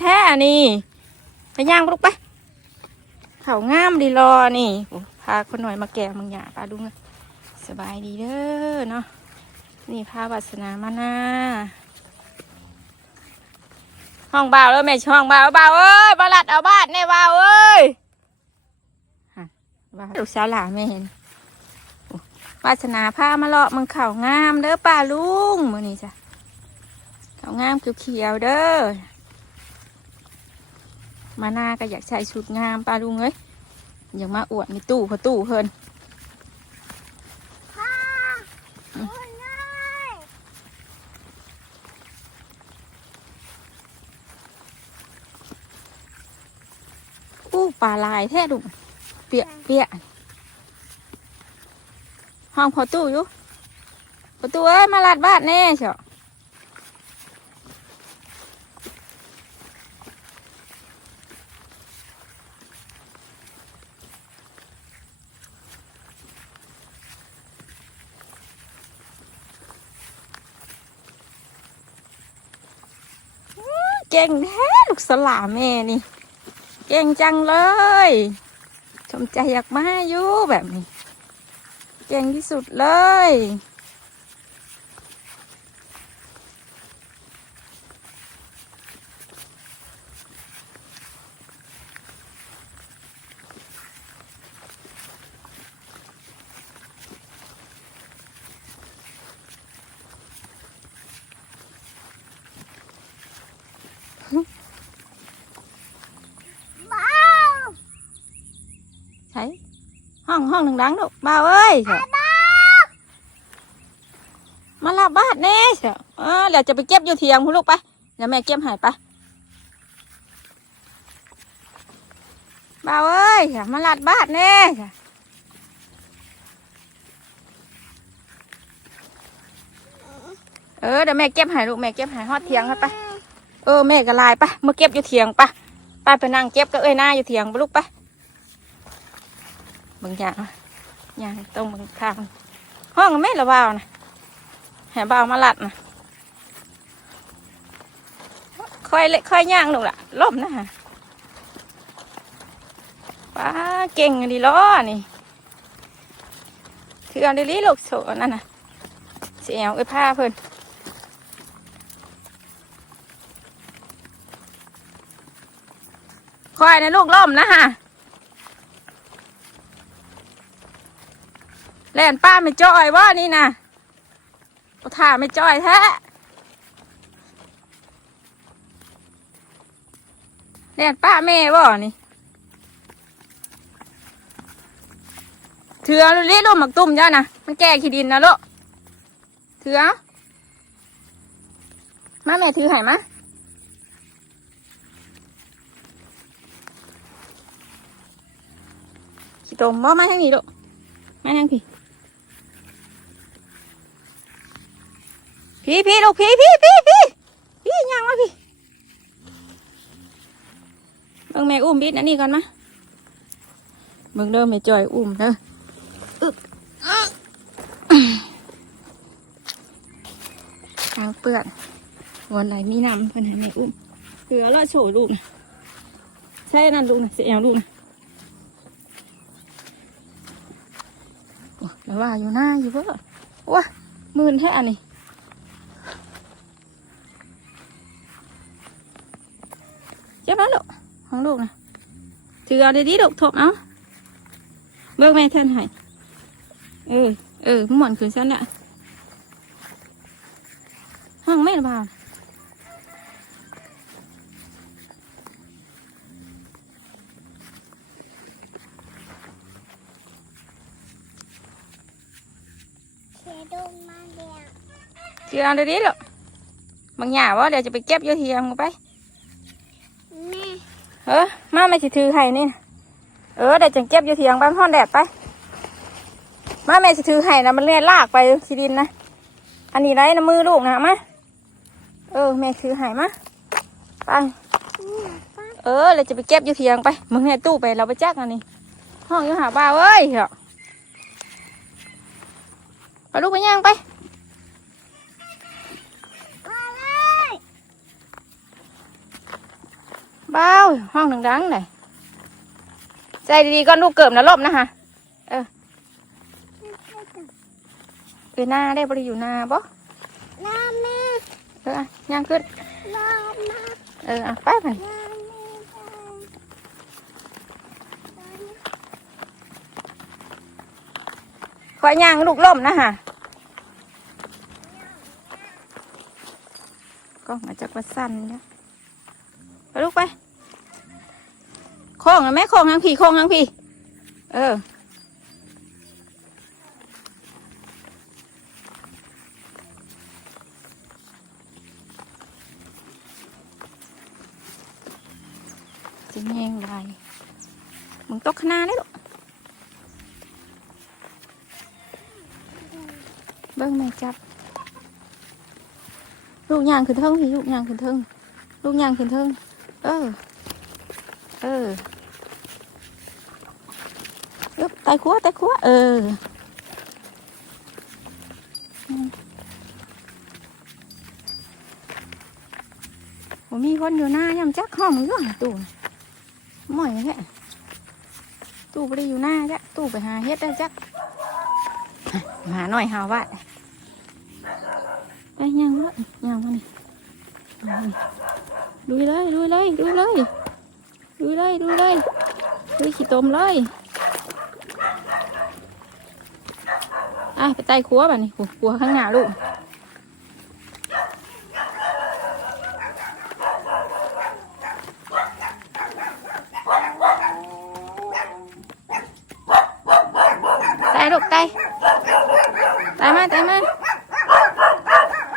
แท้นี่ ไปย่างลูกไปเขางามดีรอนี่พาคนหน่อยมาแก่มังหยาปลาดุงสบายดีเด้อเนาะนี่พาวัสนามานาห้องเบาแล้วแม่ช่องเบาวบ่าเอ้ยบาลัดเอาบ้านแน่บ่าเอ้ยฮะบ่าลูกสาวหลานไม่เห็นวาสนาพามาเลาะมังเข่างามเด้อป้าลุงมือนี้จ้ะเข่างามเขียวๆเด้อ มาหน้าก็อยากใส่ชุดงามปลาลุงเอ้ยอยากมาอวดในตู้เพอตู้เพิ่นพ่อโอ้ยง่ายอู้ปลาลายแท้ดุเปียกเปียกห้องพอตู้อยู่พอตู้เอ้ยมาลัดบ้านแน่เชียว เก่งแท้ลูกสลาแม่นี่ เก่งจังเลยชมใจอยากมาอยู่แบบนี้ เก่งที่สุดเลย ห้องห้องหนึ่งดังลูกบ่าวเอ้ยเถอะมาลับบ้านแน่เถอะเออเดี๋ยวจะไปเก็บอยู่เทียงคุณลูกไปเดี๋ยวแม่เก็บให้ไปบ่าวเอ้ยเถอะมาลัดบ้านแน่เถอะเออเดี๋ยวแม่เก็บให้ลูกแม่เก็บให้ฮอดเทียงให้ไปเออแม่ก็ลายไปมาเก็บอยู่เทียงไปไปไปนั่งเก็บก็เอ้ยหน้าอยู่เทียงไปลูกไป บางอย่างอย่างตรงบางทางห้องไม่ละบ่าวนะแห่บ่าวมาลัดนะค่อยเล็กค่อยย่างหนูล่ะล่มนะฮะป้าเก่งดีล้อนี่คือเอาเดลี่ลูกโสนั่นน่ะเสียวเอ้ผ้าเพิ่นค่อยนะลูกล่มนะฮะ แล่นป้าไม่จ้อยว่านี่นะเอาถ่าไม่จ้อยแท้แล่นป้าแม่ว่านี่ถือเอาเลี้ยลูกหมักตุ่มจ้านะมันแก่ขี้ดินนะลูกถือเอามาแม่ถือให้มาขี้ตมบ่มาทางนี้ลูกมาทางพี่ พี่พี่ลูกพี่พี่พี่พี่พี่ยังมาพี่เบิ่งแม่อุ้มบิดอันนี้ก่อนมาเบิ่งเด้อแม่จอยอุ้มเด้ออึ๊บทางเปื้อนวันไหนมีน้ำเพิ่นให้แม่อุ้มเสือละโฉลูกนะใช่นั่นลูกนะเสียลูกนะแล้วว่าอยู่หน้าอยู่เบ้อว้ามื่นแท้อันนี้ จ็บแล้วลูกของลูกนะถือเอาดีๆลูกถกเอาเบิกแม่แทนให้เออเออหมอนคืนฉันน่ะห้องแม่หรือเปล่าเสียดงมาเดียวถือเอาดีๆลูกบางอย่างว่าเดี๋ยวจะไปเก็บอยู่เทียงไปแม่ เออมาไม่สิถือให้นี่ เออเดี๋ยวจะเก็บอยู่เทียงบ้านท่อนแดดไป มาแม่สิถือให้นะมันเลื่อนลากไปที่ดินนะ อันนี้ไรนะมือลูกนะมาเออแม่ถือให้มาไปเนี่ยป้าเออเราจะไปเก็บอยู่เทียงไปมึงให้ตู้ไปเราไปจักอันนี้ห้องอยู่หาบ่าเอ้ยเหรอไปลูกไปย่างไป มาเลยเบ้าห้องดังๆหน่อยใจดีๆก่อนลูกเกิบนะลบนะฮะเออเออหน้าได้บริอยู่หน้าบ่น้าแม่เอออะย่างขึ้นน้ามาเอออะไปไปน้าแม่คอยย่างลูกล่มนะฮะก็มาจากวัดสั้นเนี่ยไปลูกไป โค้งนะแม่โค้งทางพี่โค้งทางพี่ เออจะแย่งไรมึงตกขนาดได้หรอเบิ้งแม่จับ ลูกยางขึ้นเทิงพี่ลูกยางขึ้นเทิงลูกยางขึ้นเทิงเออ เออเอ๊บไตขัวไตขัวเออผมมีคนอยู่หน้ายำจักห้องอยู่หั่นตู่น่ะหม่อยแค่ตู่ไปอยู่หน้าจักตู่ไปหาเฮ็ดได้จักหาหน่อยหาว่าไปยังวะยังวะนี่เอานี่ลุยเลยลุยเลยลุยเลยลุยเลยลุยเลยลุยขี้ตมเลยอะ ไปใต่ครัวแบบนี้ครัวข้างหน้าลูก ตายลูกตายตายมาตายมา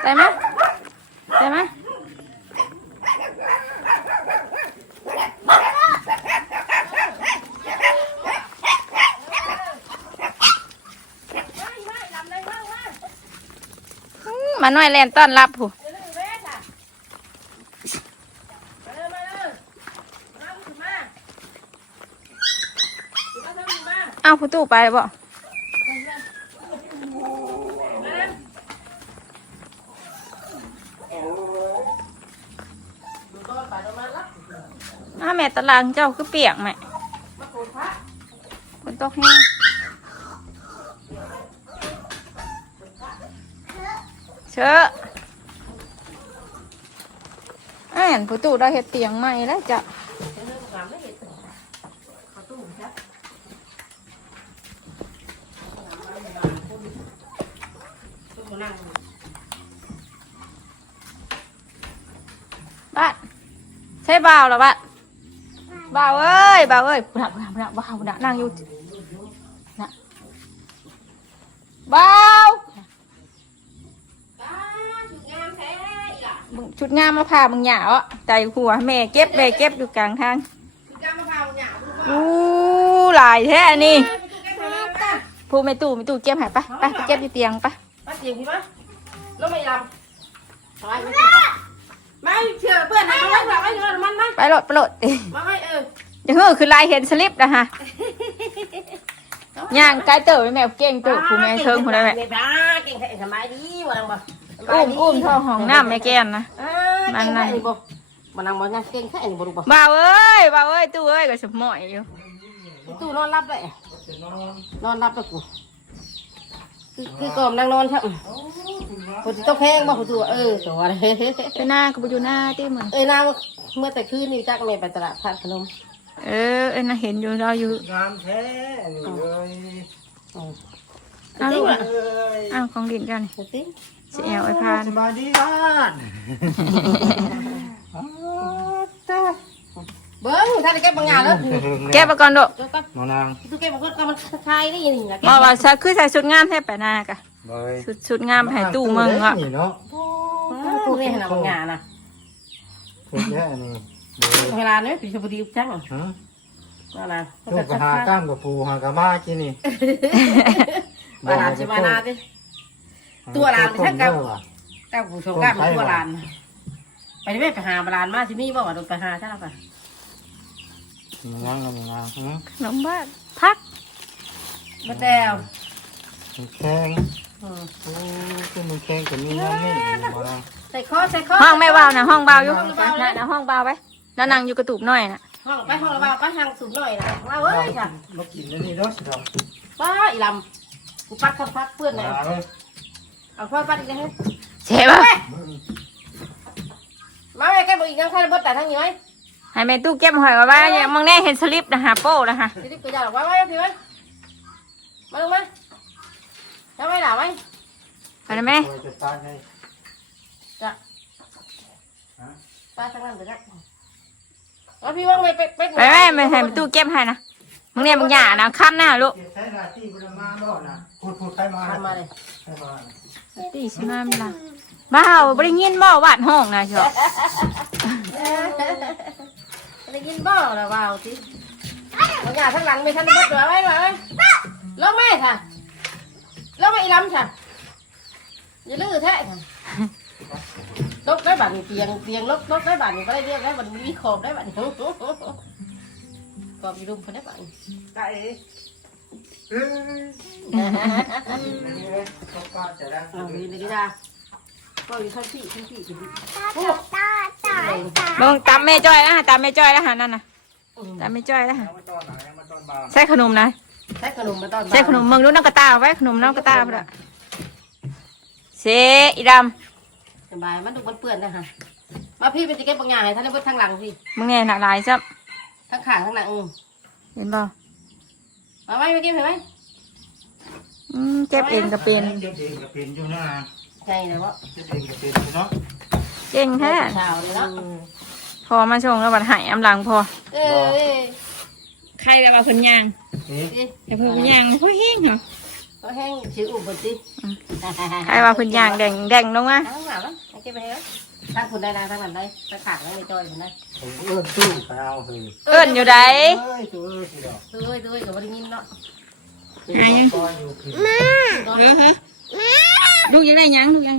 ตายมาตายมาอืมมาน่อยแลนต้อนรับผู้เอาผู้ตู้ไปบ่อาแม่ตารางเจ้าคือเปียกแม่ฝนตกแห้ง เชอะอ่านผู้ตู่ได้เห็ดเตียงใหม่แล้วจ้ะบ้านใช่บ่าวหรอบ้านบ่าวเอ้ยบ่าวเอ้ยผู้หนักผู้หนักหนักบ่าวผู้หนักนั่งอยู่นะบ่าว มึงชุดงามมาพามึงหยาอะใจหัวแม่เก็บแม่เก็บอยู่กลางทางอู้หลายแท้อันนี่ผู้ไม่ตู้ไม่ตู้เก็บใหายไปไปไปเก็บที่เตียงไปมาเสียงพี่มั้ยแล้วไม่ยำไปไม่เชื่อเพื่อนนะมาไว้ฝากไว้อยู่แล้วมันมาไปโหลดไปโหลดมาไว้เอออย่าเฮ้อคือลายเห็นสลิปนะฮะย่างไกลเต๋อแม่เก่งเต๋อผู้แม่เชิงผู้ได้แม่เบ้าเก่งแท้สบายดีวันบ่ อุ้มอุ้มท่อห้องน้ำแม่แกนนะ นั่นนั่นบ่มันนั่งบ่นั่งเก่งแท้นี่บ่รู้บ่บ่าวเอ้ยบ่าวเอ้ยตู้เอ้ยก็สมอยอยู่ตู้นอนรับได้นอนรับไปกูคือกอมนั่งนอนใช่ผู้ที่ต้องแพงบ่ผู้ตัวเออตัวอะไรไปหน้าก็ไปอยู่หน้าเต้เหมือนเอ้ยน้ำเมื่อแต่คืนนี่จักแม่ไปตลาดทานขนมเออเอ็นน่ะเห็นอยู่เราอยู่งามแท้นี่เลยเอาลูกเอ้ยอ้าวของดินกันนี่ติ สิแอลไอพานสบายดีบ้านอ้าวเจ้าเบิ้งท่านได้เก็บบางอย่างแล้วแก้ไปก่อนดอกเดี๋ยวก็หมอนางตู้เก็บบางคนก็มันคลายได้ยังไงล่ะมาว่าใส่คือใส่ชุดงามแท้ไปหน้ากะเลยชุดชุดงามให้ตู้มึงอะนี่เนาะตู้นี่ขนาดบางอย่างนะเป็นแค่นี้เดี๋ยวเวลาเนี่ยปีชมพูดีจังฮะว่านะลูกไปหาก้ามกับปูหากระมากินนี่ว่าลานจะมานาดิ ตัวหลานแท้กับต้มเด้อว่ะกับผู้ชมกับตัวลาน ไปที่แม่ไปหาบาลานมาที่นี่บ่ว่าโดนไปหาใช่หรือเปล่าหมันางกับหมันางฮะขนมบ้านพักมาแต้วมันแข็งโอ้คือมันแข็งกับมีน้ำนี่หมอนางใส่คอใส่คอห้องแม่ว่าวนะห้องเบาอยู่นะนะห้องเบาไปแล้วนั่งอยู่กระตูบน้อยน่ะห้องไปห้องระบาไปทางสูบหน่อยนะมาเว้ยค่ะมากินแล้วนี่เนาะสิครับป้าอีลำกูปัดคันพักเพื่อนเลยมา เลยเอาพ่อปัดอีกแล้วเจ็บอะมาไว้ใกล้บอกอีกยังใครบดแต่ทางนี้ไหมให้แม่ตู้เก็บหอยไว้ไว้เนี่ยมึงแน่เห็นสลิปนะฮะโป้นะฮะสิที่กูจะหลอกไว้ไว้พี่ไว้มาลงมาทำไมล่ะไว้ไปนะแม่โดยจะตายให้จ้ะป้าทางนั้นเดี๋ยวนะเอาพี่ว่างไปเป็ดเป็ดไปแม่ไม่ให้แม่ตู้เก็บให้นะมึงเนี่ยมึงหย่านะขั้นหน้าลูกเก็บใช้หน้าที่บุรมาบ่นะพูดพูดใครมาทำมาเลยใครมา ตีสิมาไม่ละบ้าวบริยินบ่วาดห้องนะเชียวได้ยินบ่ล่ะว่าวสิบางอย่างข้างหลังไม่ทันบดไว้ไว้ไว้ลงแม่ค่ะลงมาอีลำค่ะอย่าลื้อแท้ค่ะลกได้บัตรเตียงเตียงลกลกได้บัตรก็ได้เรียกได้บัตรมีขอบได้บัตรขอบมีรุมคนได้บัตรไก่ เอ้ยนี่เลยต้องการจะได้เอาดีเลยจ้าก็อยู่ข้างพี่ข้างพี่ข้างพี่ตาตาตาตามึงตามแม่จ้อยแล้วฮะตามแม่จ้อยแล้วฮะนั่นน่ะตามแม่จ้อยแล้วฮะมาตอนไหนมาตอนบ่ายใส่ขนมนะใช้ขนมมาตอนใส่ขนมมึงรู้น้ำกระตาไว้ขนมน้ำกระตาพุ่นละเสอีดสบายมันดูมันเปื้อนนะฮะมาพี่เป็นจะเก็บบางอย่างให้ท่านได้บดทางหลังพี่ำมึงเนี่ยหนักหลายซับทางข้างทางหลังอืมเห็นบ่ มาไว้ไม่เก็บเห็นไหมอืมเจ็บเองก็เป็นเก็บเองก็เป็นอยู่นะใช่เลยวะเก็บเองก็เป็นอยู่เนาะเก่งแท้เช้าเลยเนาะพอมาชงแล้วบัดหายอำลังพอ เอ้ยใครจะมาเพิ่นยางนี่แต่เพิ่นยางเพราะแห้งเหรอก็แห้งชื่ออุบลสิใครว่าเพิ่นยางแดงแดงลงมาทางหลังเก็บไปให้ ทางคุณได้นะทางนั้นได้ทางข้างแล้วไม่จอยคุณได้ผมเอื้อนตู้ไปเอาเฮ้ยเอิ้นอยู่ใดเอ้ยตัวเอ้ยสิดอกด้วยด้วยกับวันนี้เนาะหายังคอยอยู่ผิดเออฮะลูกยังได้ยังลูกยัง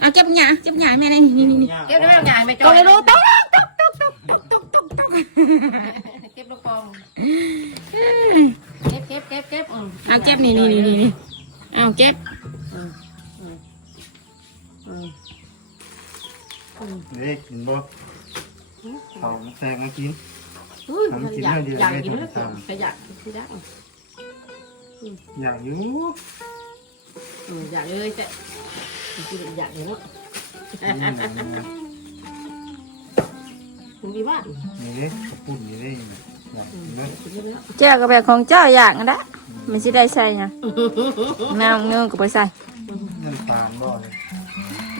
เอาเก็บหยาเก็บหยาแม่ได้นี่นี่นี่เก็บได้ไหมงานไม่จก็อยเลยรู้ต๊อกต๊อกเก็บลูกปองเก็บเก็บเก็บเก็บเอาเก็บนี่นี่นี่นี่เอาเก็บ นี่กินบ่เขาแซงมากินอยากอยากกินแล้วก็อยากกินได้อยากอยู่อยากเลยแต่กินอยากเห็นคุณดีบ้านนี่เลยปุ่นนี่เลยอยากกินเลยกินเยอะเจ้าก็แบบของเจ้าอย่างนั้นละมันสิได้ใส่นะแมวเนื้อก็ไปใส่น้ำตาลบ่เลย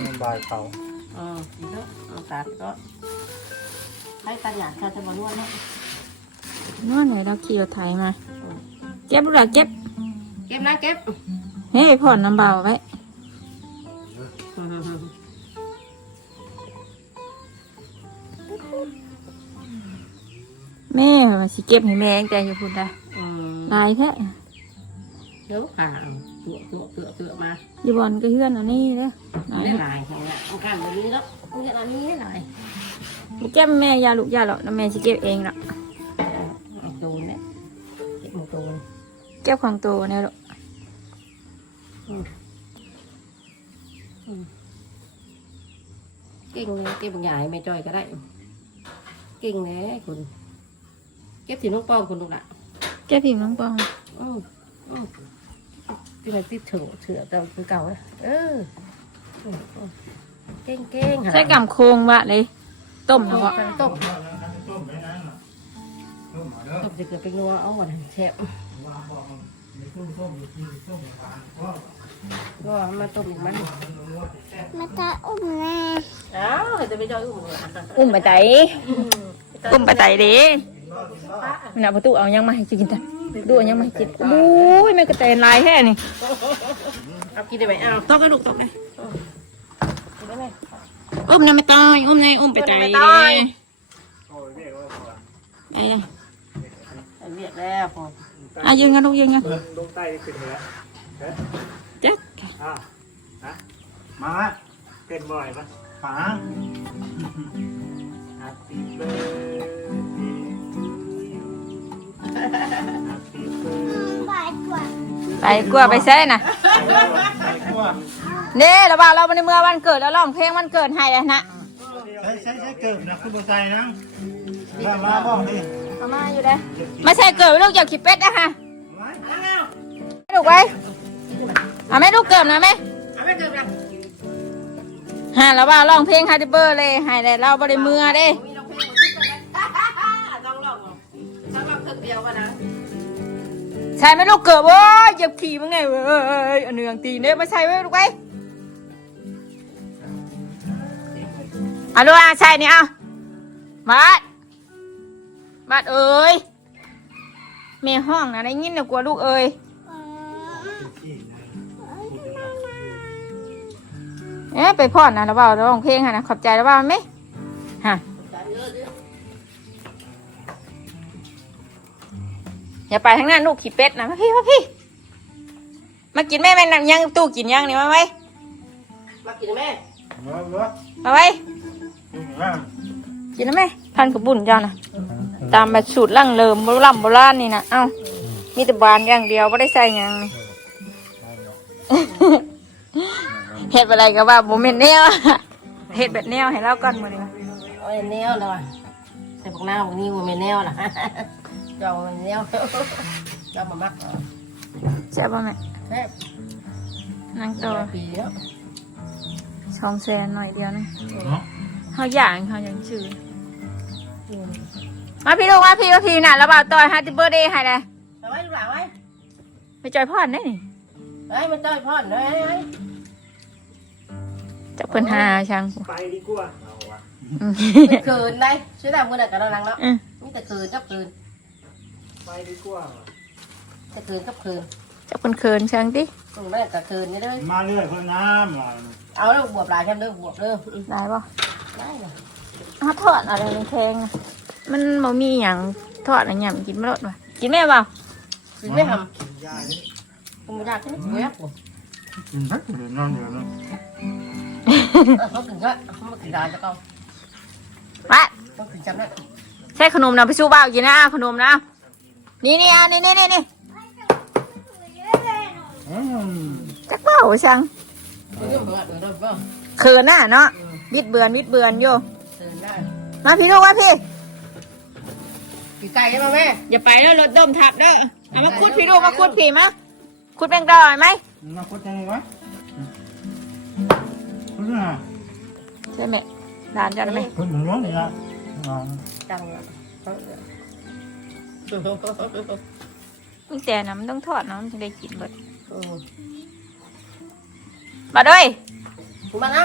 น้ำบายเขาอ๋อเยอะเอาตา ก็ให้ตาอยากตาจะมานวดเนาะนวดไหนเราขี่รถไถมา เก็บลูกหลานเก็บเก็บนะเก็บเฮ้ยผ่อนน้ำเบาไว้ แม่ว่าสิเก็บให้แม่แต่อย่าพูดได้อืมลายแท้ เดี๋ยวหาตัวตัวตัวตัวมาอยู่บอลก็เฮือนอันนี้เด้อไหนได้หลายแค่นี้เอาข้างแบบนี้แล้วเอาอย่างนี้ได้หลายบ่เก็บแม่อยาลูกอยาหรอกน้ำแม่สิเก็บเองหรอกเอาตูนเนี่ยเก็บหมูตูนเก็บของโตเนี่ยลูกเก่งเก็บบางอย่างให้แม่จอยก็ได้ เก่งแน่คุณเก็บสีน้องปอมคุณลูกละเก็บพิมพ์น้องปอง อืมอืม ที่มันติดเถื่อเถื่อแต่คือเก่าอะเอออืมอืมเก่งเก่งใส่กำโครงวะเลยต้มต้แล้วมก็ต้มต้มไว้นั่นน่ะต้มมาเด้อต้มจะเกิดเป็นนัวเอาหมดแซ่บว่าบอกมีต้มต้มอยู่ที่ต้มหวานก็ก็มาต้มอีกมันมาตาอุ้มแม่อ้าวจะไปจอยอุ้มเลยอะอุ้มไปไตอุ้มไปไตเด้มันเอาประตูเอายังมาให้กินกัน ดูเอายังมาให้กินโอ้ยแม่กระเตนลายแค่นี่เอากินได้ไหมเอาตกกระดูกตกเลยกินได้ไหมอุ้มนะไม่ตายอุ้มไงอุ้มไปไตอุ้มเด้ไม่ตายโอ้ยเรียกว่าก่อนไปเลยเอาเรียกแล้วพออะยืนกันลูกยืนกันลงใต้ขึ้นไปแล้วจ๊ะอ่าฮะมาเป็นบ่อยปะป๋า ไปกลัวไปใช่น่ะไปกว่าเน่ระบาดเราในเมื่อวันเกิดแล้วร้องเพลงวันเกิดให้อะนะเดียวใช้ใช้ใช้เกิดนะคุณบัวใจนะมามาบอกดิเอามาอยู่ได้ไม่ใช่เกิดลูกอยากขี้เป็ดนะคะไว้ลูกไว้เอาไหมลูกเกิดนะไหมเอาไม่เกินนะฮะแล้วว่าร้องเพลงฮาร์ดเบอร์เลยให้แต่เราบริมือเด้มีน้องเพ ใช่ไหมลูกเกิดโว้ยเหยียบขี่มึงไงเว้ยอเหนืองตีนเนี่ยมาใช่ไว้ลูกไว้เอาลูกอะใช่เนี่เอาบัดบัดเอ้ยแม่ห้องนะได้ยินนะกลัวลูกเอ้ยเอ๊ะไปพ่อนนะแล้วเปล่าร้องเพลงฮะนะขอบใจแล้วเปล่าไหมฮะ อย่าไปทางนั้นลูกขี้เป็ดนะมาพี่มาพี่ มากินแม่แม่นำยังตู้กินยังนี่มาไว้มากินแม่มามามาไว้มากินนะแม่พันกับบุญเจ้านะตามแบบสูตรลั่งเริมโบราณโบราณนี่นะเอ้ามีแต่บานอย่างเดียวไม่ได้ใส่หยังนี่เห็ดอะไรก็ว่าโมเมนแนวอะเห็ดแบบแนวให้เราก่อนมาดีกว่าโอ้ยแนวเลยใส่พวกหน้าพวกนี้มันไม่แนวล่ะ จองมันแนวจองมามักใช่ป่ะแม่แซ่บนั่งต่อปีแล้วช่องแซนหน่อยเดียวนะเนาะเขาอย่างเขาอย่างชื่อมาพี่ลูกมาพี่มาพี่น่ะแล้วบ่าวต่อยฮาร์ดเบอร์เดย์ให้เลยเอาไว้ดูหลังไว้ไปจอยพอดได้นี่เฮ้ยมันต้อยพ่อนเฮ้ยจะเพิ่นหาช่างไปดีกว่าอืมเกินได้ช่วยทำมือหนักกันแล้วนังแล้วอืมนี่แต่คืนกับคืน ไปดีกว่าแต่คืนกับคืนจะเพิ่นเคินช่างดิอืมไม่แต่คืนนี่เด้อมาเรื่อยเพื่อนน้ำมาเอาแล้วบวบหลายแค่เด้อบวบเด้อได้ป่ะได้เลยเขาทอดอะไรแพงๆอะมันบ่มีอย่างทอดอะไรอย่างกินไม่รสว่ะกินแม่เปล่าคืนไม่ทยายนี่ำผมไม่อยากที่นี่เว้ยผมกินพักเดี๋ยวนอนเดี๋ยวนะเขากินก็เขามากินได้จะต้องวะต้องกินจำได้ใช่ขนมนะไปสู้บ่าวกินนะขนมนะ นี่นี่อะนี่นี่นี่นี่อืมจักเปล่าช่างเรื่องเบื่อเบื่อเด้อเบื่อเขินน่ะเนาะบิดเบือนบิดเบือนอยู่คืนได้มาพี่ลูกมาพี่กินไก่ใช่ไหมแม่อย่าไปแล้วรถดมทับเด้อเอามาคุดพี่ลูกมาคุดพี่มาคุดแบงดอยไหมมาคุยยังไงวะคุณน่ะใช่ไหมด่านจันไหมคุณหนุ่มร้อนเลยนะอ่าจังเลย มีแต่น้ำต้องทอดน้ำจึงได้กินเบิดมาด้วยมานะ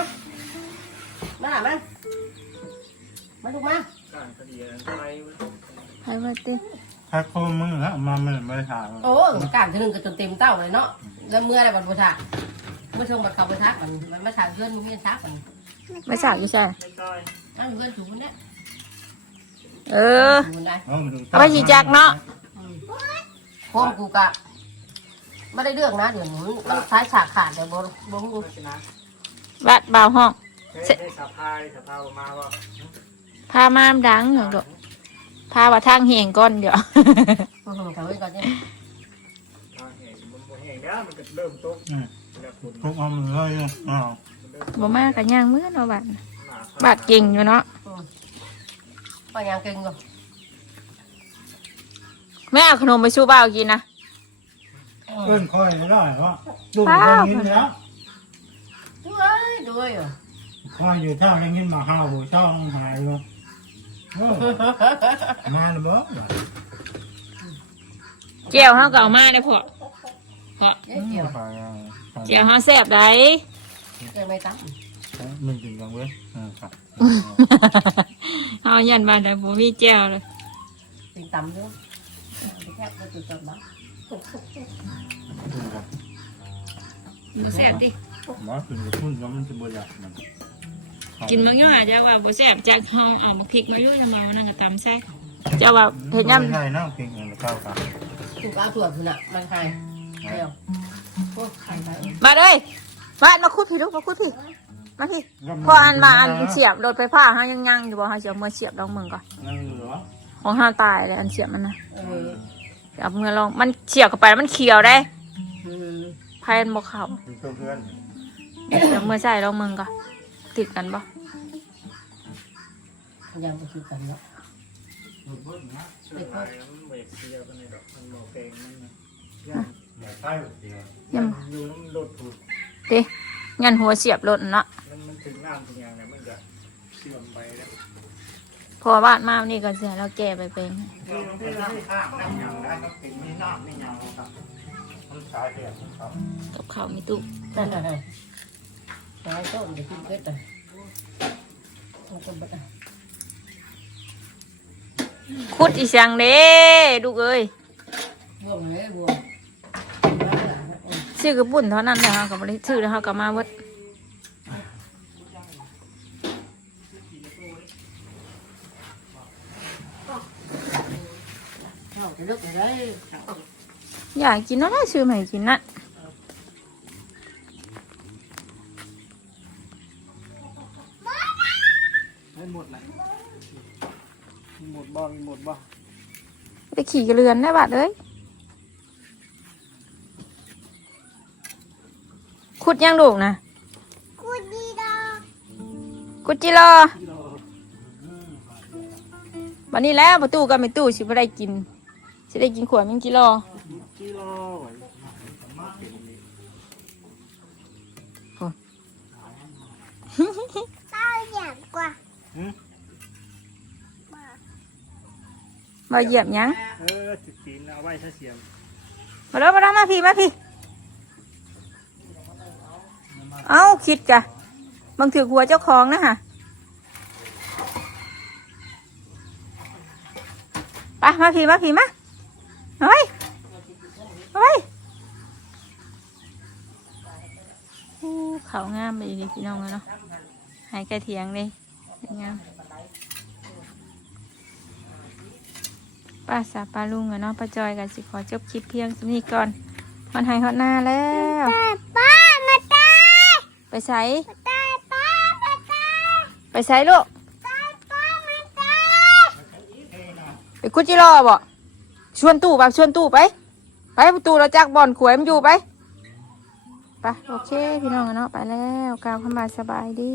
มาหนามามาดูมาให้มาติถ้าโคมมึงแล้วมาไม่ไม่ถ่ายโอ้การถึงก็จนเต็มเต้าเลยเนาะแล้วเมื่อไรบันบูชาเมื่อช่วงบัดเขาไปทักมันมันมาถามเพื่อนมีทักมันไม่สากอยู่ใช่นั่นเพื่อนถูกคนเนี้ย เออถูกได้เอาไปฉีจักเนาะพวกกูกะไม่ได้เรื่องนะเดี๋ยวนี้มันท้ายฉากขาดเดี๋ยวบ่บ่ฮู้บัดบ่าวห้องเสร็จสะพายสะพายมาว่าพามามดังเหรอลูกพาว่าทางเหงก่อนเดี๋ยวอือเขาไว้ก่อนเนี่ยทุกอมเลยอ่าบ่มากกันย่างมื้อเนาะบัดน่ะบัดเก่งอยู่เนาะ ป้ายางเก่งอยู่แม่เอาขนมไปสู้บ่าวกินนะเพื่อนคอยได้ว่าดูคนนี้แล้วด้วยด้วยคอยอยู่ท่าอย่างนี้มาห้าวหัวช่องหายเลยมาหรือเปล่าเจียวเฮาก็เอามาได้อพอพอเดี๋ยวเจียวเฮาแซ่บได้เดี๋ยวไม่ตั้ง มึงกินกันเว้ยครับเฮายันบ้านได้บ่มีเจียวเลยติงต่ำด้วยแคบก็ติดจบบ้างบ่แซ่บติหมอกินกับพุ่นแล้วมันจะบวยักมันกินบางอย่างอาจจะว่าบ่แซ่บจากเฮาเอามาพริกมาอยู่แล้วมานั่งก็ตำแซ่บเจ้าว่าเฮ็ดยำใช่น้ำเก่งอะไรเข้ากันถูกเอาถั่วคุณอะมันใครเดี๋ยวโอ้ใครไปมาเลยมามาคุดพี่ลูกมาคุดพี่ มาพี่พออันมาอันเสียบรถไฟฟ้าเฮายังยังอยู่บ่เฮาสิเอามือเสียบลองมึงก่อนนั่งเหรอของเฮาตายเลยอันเสียบมันนะเออเอามือลองมันเสียบเข้าไปแล้วมันเขียวได้อืมไพ่มันบ่เข้าคือเพื่อนเดี๋ยวมือใส่ลองมึงก่อนติดกันบ่ยังบ่คือกันเนาะมันเบิ้ลนะเสื้อลายมันเวกเสียกันในดอกมันโมเกงมันนะย่างหมูไส้เดียวย่างอยู่แล้วมันโดดถูกเด้งันหัวเสียบรถเนาะมันมัน ถึงน้ำถึงอย่างเนี่ยมันจะเสื่อมไปแล้วพอบ้านมาวันนี้ก็เสียแล้วแก่ไปเป็นที่มันเป็นน้ำข้างน้ำอย่างได้ครับเป็นไม่น้ำไม่ยาวครับมันสายเดียวครับกับข้าวมีตู้นั่นน่ะสายต้นเดี๋ยวกินเป็ดอะเอาต้นบัดอะคุดอีสังเด้ลูกเอ้ยบวงเลยบวงซื้อกระปุ่นเท่านั้นแหละเฮาก็บ่ได้ซื้อแล้วเฮาก็มาเบิด เข้า จะลึกไปได้อยากกินเนาะได้ซื้อมาให้กินน่ะให้หมดเลยมีหมดบ่มีหมดบ่ไปขี่กระเรือนได้บาดเอ้ยขุดยังลูกนะกูดีดอขุดจิรอวันนี้แล้วประตูก็ไม่ตู้สิบ่ได้กิน สิได้กินขวดมิงจิรอกิโลไว้มาเป็นนี่ต้าเหยียบกว่ามาเหยียบหยังเออติดตีนเอาไว้ถ้าเสียมมาแล้วมาแล้วมาพี่มาพี่เอาคิดกะบางถือหัวเจ้าของนะฮะไปมาพี่มาพี่มา เฮ้ย เฮ้ยอู้เขางามไปดีพี่น้องเลยเนาะ หายกระเทียงเลยงามป้าสาปาลุงอะเนาะป้าจอยกันสิขอจบคลิปเพียงสนี้ก่อนมันหายฮอดหน้าแล้วป้ามาตายไปใส่ตายป้ามาตายไปใส่ลูกตายป้ามาตายไปคุดจิรอบ่ ชวนตู้ไปชวนตู้ไป ไปประตูเราจักบอนขวยมันอยู่ไปไปโอเค พี่น้องเนาะไปแล้วกล่าวเข้ามาสบายดี